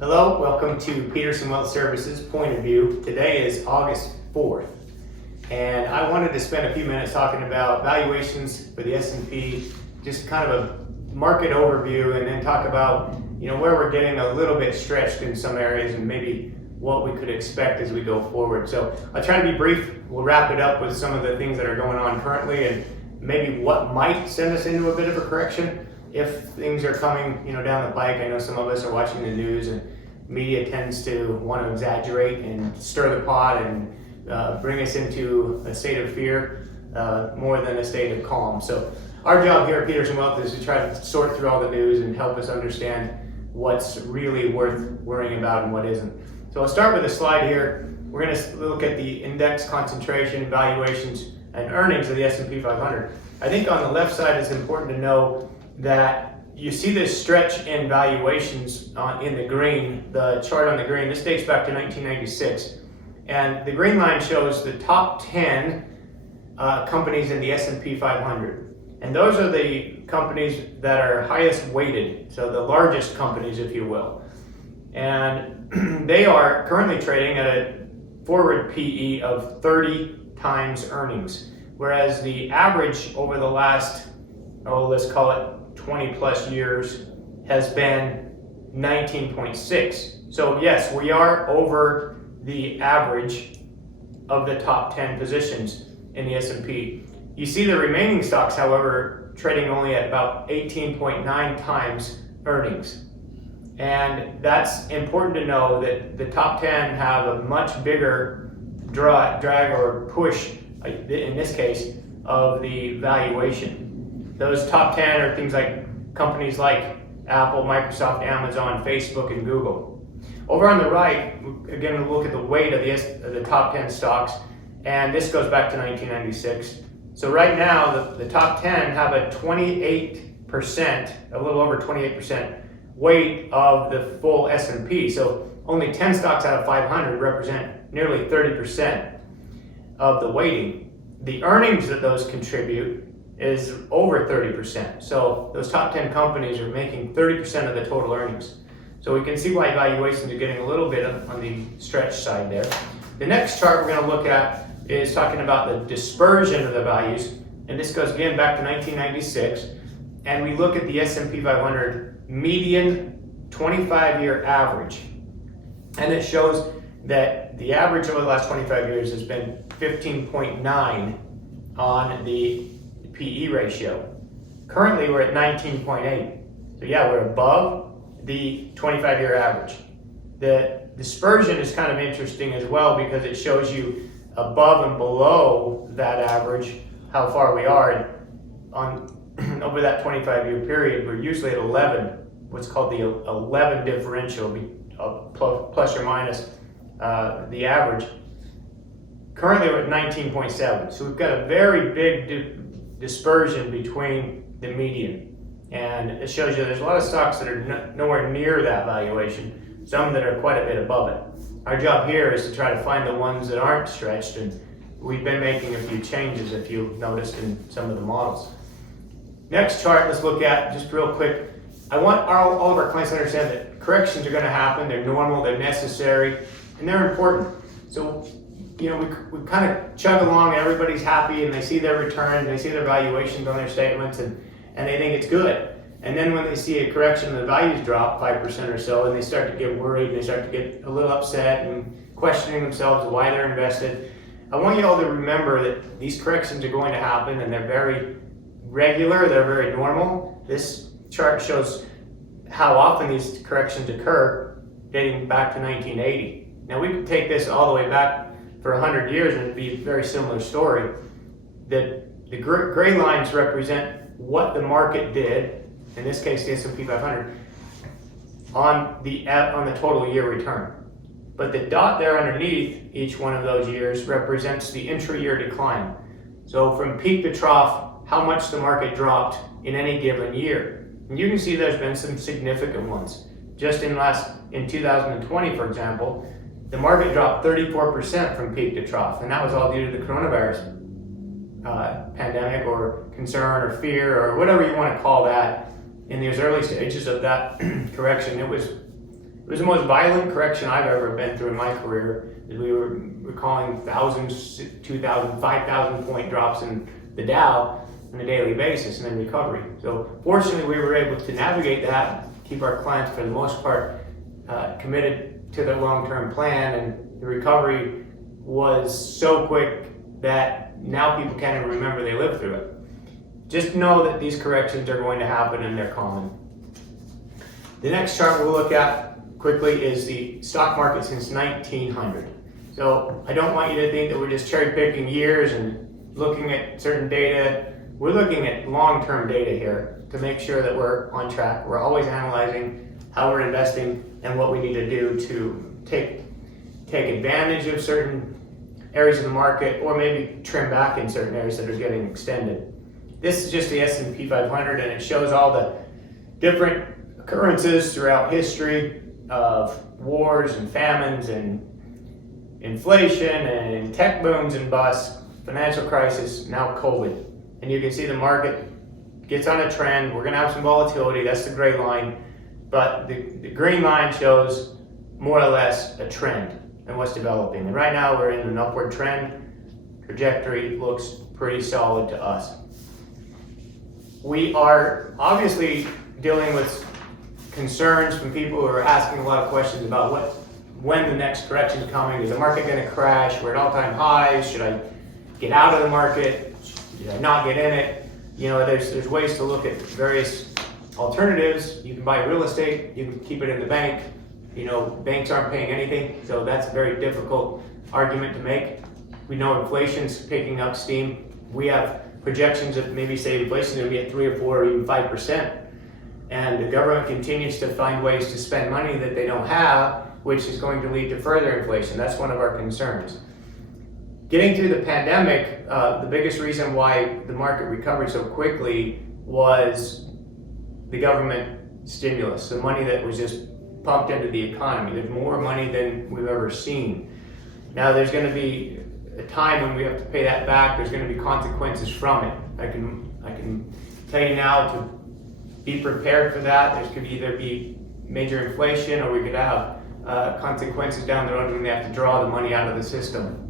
Hello, welcome to Peterson Wealth Services Point of View. Today is August 4th, and I wanted to spend a few minutes talking about valuations for the S&P, just kind of a market overview, and then talk about where we're getting a little bit stretched in some areas and maybe what we could expect as we go forward. So I'll try to be brief. We'll wrap it up with some of the things that are going on currently and maybe what might send us into a bit of a correction if things are coming down the pike. I know some of us are watching the news, and media tends to want to exaggerate and stir the pot and bring us into a state of fear more than a state of calm. So our job here at Peterson Wealth is to try to sort through all the news and help us understand what's really worth worrying about and what isn't. So I'll start with a slide here. We're going to look at the index concentration, valuations, and earnings of the S&P 500. I think on the left side it's important to know that you see this stretch in valuations in the green, the chart on the green. This dates back to 1996. And the green line shows the top 10 companies in the S&P 500. And those are the companies that are highest weighted, so the largest companies, if you will. And they are currently trading at a forward PE of 30 times earnings, whereas the average over the last, let's call it 20 plus years, has been 19.6. So yes, we are over the average of the top 10 positions in the S&P. You see the remaining stocks, however, trading only at about 18.9 times earnings. And that's important to know that the top 10 have a much bigger drag or push, in this case, of the valuation. Those top 10 are things like companies like Apple, Microsoft, Amazon, Facebook, and Google. Over on the right, again, we'll look at the weight of the top 10 stocks, and this goes back to 1996. So right now, the top 10 have a 28%, a little over 28% weight of the full S&P. So only 10 stocks out of 500 represent nearly 30% of the weighting. The earnings that those contribute is over 30%. So those top 10 companies are making 30% of the total earnings. So we can see why valuations are getting a little bit on the stretch side there. The next chart we're going to look at is talking about the dispersion of the values. And this goes again back to 1996. And we look at the S&P 500 median 25-year average. And it shows that the average over the last 25 years has been 15.9 on the PE ratio. Currently, we're at 19.8. So yeah, we're above the 25-year average. The dispersion is kind of interesting as well because it shows you above and below that average how far we are. On over that 25-year period, we're usually at 11, what's called the 11 differential, plus or minus the average. Currently, we're at 19.7. So we've got a very big dispersion between the median, and it shows you there's a lot of stocks that are nowhere near that valuation, some that are quite a bit above it. Our job here is to try to find the ones that aren't stretched, and we've been making a few changes, if you've noticed, in some of the models. Next chart, let's look at just real quick. I want all of our clients to understand that corrections are going to happen. They're normal, they're necessary, and they're important. So we kind of chug along, everybody's happy, and they see their returns, they see their valuations on their statements, and they think it's good. And then when they see a correction, the values drop 5% or so, and they start to get worried, they start to get a little upset and questioning themselves why they're invested. I want you all to remember that these corrections are going to happen, and they're very regular, they're very normal. This chart shows how often these corrections occur, dating back to 1980. Now we could take this all the way back for 100 years and it'd be a very similar story. The gray lines represent what the market did, in this case the S&P 500, on the total year return. But the dot there underneath each one of those years represents the intra-year decline. So from peak to trough, how much the market dropped in any given year. And you can see there's been some significant ones. Just in 2020, for example, the market dropped 34% from peak to trough, and that was all due to the coronavirus pandemic or concern or fear or whatever you want to call that. In those early stages of that correction, it was was the most violent correction I've ever been through in my career. We were recalling thousands, 2,000, 5,000 point drops in the Dow on a daily basis, and then recovery. So fortunately, we were able to navigate that, keep our clients for the most part committed to their long-term plan, and the recovery was so quick that now people can't even remember they lived through it. Just know that these corrections are going to happen and they're common. The next chart we'll look at quickly is the stock market since 1900. So I don't want you to think that we're just cherry picking years and looking at certain data. We're looking at long-term data here to make sure that we're on track. We're always analyzing how we're investing and what we need to do to take advantage of certain areas of the market, or maybe trim back in certain areas that are getting extended. This is just the S&P 500, and it shows all the different occurrences throughout history of wars and famines and inflation and tech booms and busts, financial crisis, now COVID. And you can see the market gets on a trend. We're going to have some volatility. That's the gray line. But the green line shows more or less a trend and what's developing. And right now we're in an upward trend. Trajectory looks pretty solid to us. We are obviously dealing with concerns from people who are asking a lot of questions about when the next correction is coming. Is the market going to crash? We're at all-time highs. Should I get out of the market? Should I not get in it? You know, there's ways to look at various alternatives. You can buy real estate. You can keep it in the bank. You know, banks aren't paying anything, so that's a very difficult argument to make. We know inflation's picking up steam. We have projections of maybe say inflation's going to be at 3 or 4 or even 5%. And the government continues to find ways to spend money that they don't have, which is going to lead to further inflation. That's one of our concerns. Getting through the pandemic, the biggest reason why the market recovered so quickly was the government stimulus, the money that was just pumped into the economy. There's more money than we've ever seen. Now there's going to be a time when we have to pay that back. There's going to be consequences from it. I can tell you now to be prepared for that. There could either be major inflation, or we could have consequences down the road when they have to draw the money out of the system.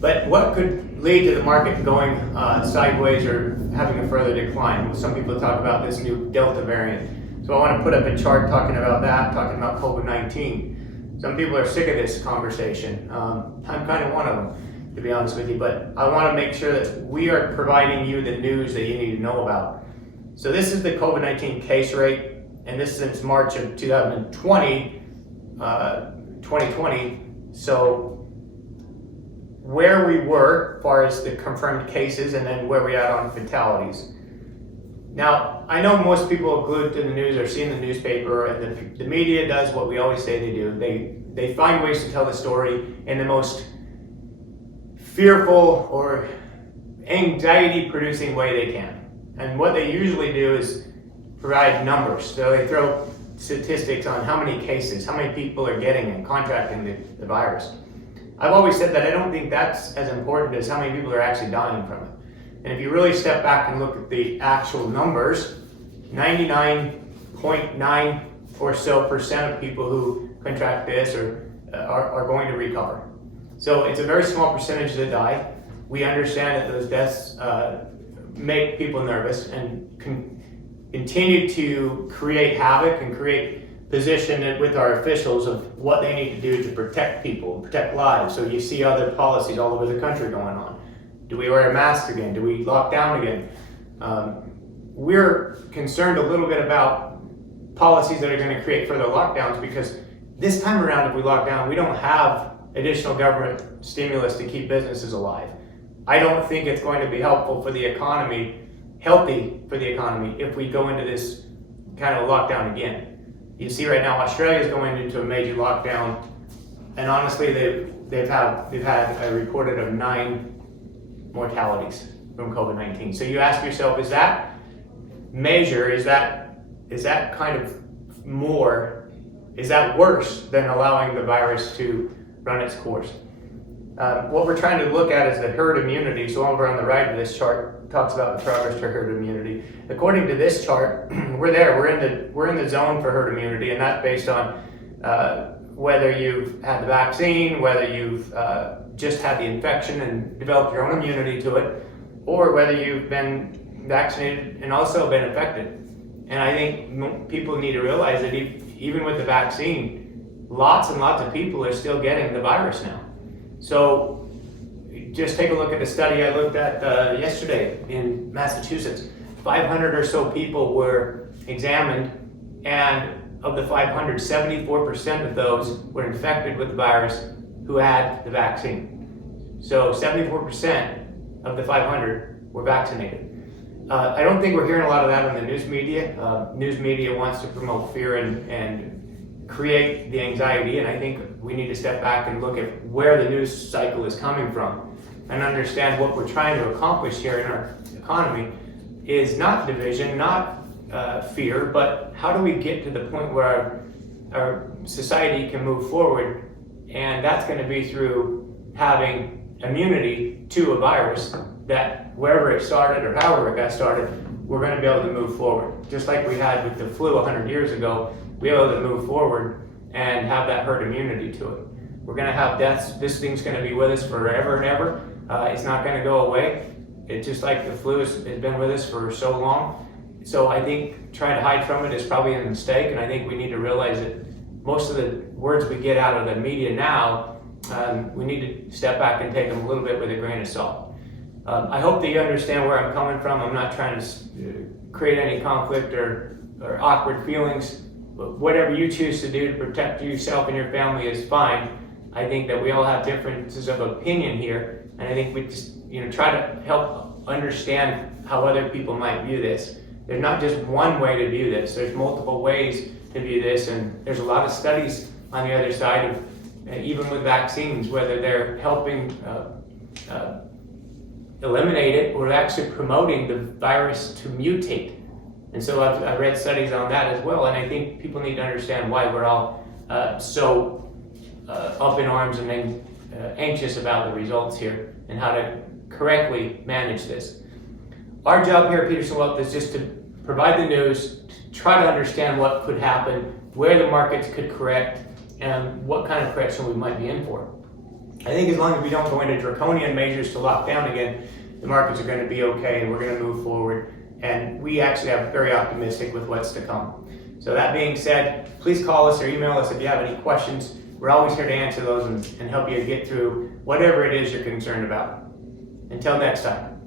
But what could lead to the market going sideways or having a further decline? Some people talk about this new Delta variant. So I want to put up a chart talking about that, talking about COVID-19. Some people are sick of this conversation. I'm kind of one of them, to be honest with you, but I want to make sure that we are providing you the news that you need to know about. So this is the COVID-19 case rate, and this is since March of 2020. So where we were as far as the confirmed cases, and then where we are on fatalities. Now, I know most people are glued to the news or seeing the newspaper, and the media does what we always say they do. They find ways to tell the story in the most fearful or anxiety-producing way they can. And what they usually do is provide numbers. So they throw statistics on how many cases, how many people are getting and contracting the virus. I've always said that I don't think that's as important as how many people are actually dying from it. And if you really step back and look at the actual numbers, 99.9 or so % of people who contract this are going to recover. So it's a very small percentage that die. We understand that those deaths make people nervous and continue to create havoc and position it with our officials of what they need to do to protect people, protect lives. So you see other policies all over the country going on. Do we wear a mask again? Do we lock down again? We're concerned a little bit about policies that are going to create further lockdowns, because this time around, if we lock down, we don't have additional government stimulus to keep businesses alive. I don't think it's going to be helpful for the economy, healthy for the economy, if we go into this kind of lockdown again. You see right now, Australia is going into a major lockdown, and honestly, they've had a reported of 9 mortalities from COVID-19. So you ask yourself, is that kind of more, is that worse than allowing the virus to run its course? What we're trying to look at is the herd immunity. So over on the right of this chart, talks about the progress to herd immunity. According to this chart, we're there. We're in the zone for herd immunity, and that's based on whether you've had the vaccine, whether you've just had the infection and developed your own immunity to it, or whether you've been vaccinated and also been infected. And I think people need to realize that even with the vaccine, lots and lots of people are still getting the virus now. So just take a look at the study I looked at yesterday in Massachusetts. 500 or so people were examined, and of the 500, 74% of those were infected with the virus who had the vaccine. So 74% of the 500 were vaccinated. I don't think we're hearing a lot of that in the news media. News media wants to promote fear and create the anxiety, and I think we need to step back and look at where the news cycle is coming from and understand what we're trying to accomplish here in our economy is not division, not fear, but how do we get to the point where our society can move forward? And that's going to be through having immunity to a virus that wherever it started or however it got started, we're going to be able to move forward. Just like we had with the flu 100 years ago, we're able to move forward and have that herd immunity to it. We're going to have deaths. This thing's going to be with us forever and ever. It's not going to go away. It's just like the flu has been with us for so long. So I think trying to hide from it is probably a mistake, and I think we need to realize that most of the words we get out of the media now, we need to step back and take them a little bit with a grain of salt. I hope that you understand where I'm coming from. I'm not trying to create any conflict or awkward feelings. Whatever you choose to do to protect yourself and your family is fine. I think that we all have differences of opinion here, and I think we just try to help understand how other people might view this. There's not just one way to view this. There's multiple ways to view this, and there's a lot of studies on the other side of, even with vaccines, whether they're helping eliminate it or actually promoting the virus to mutate. And so I've read studies on that as well, and I think people need to understand why we're all so up in arms and anxious about the results here and how to correctly manage this. Our job here at Peterson Wealth is just to provide the news, to try to understand what could happen, where the markets could correct, and what kind of correction we might be in for. I think as long as we don't go into draconian measures to lock down again, the markets are going to be okay and we're going to move forward. And we actually are very optimistic with what's to come. So that being said, please call us or email us if you have any questions. We're always here to answer those and help you get through whatever it is you're concerned about. Until next time.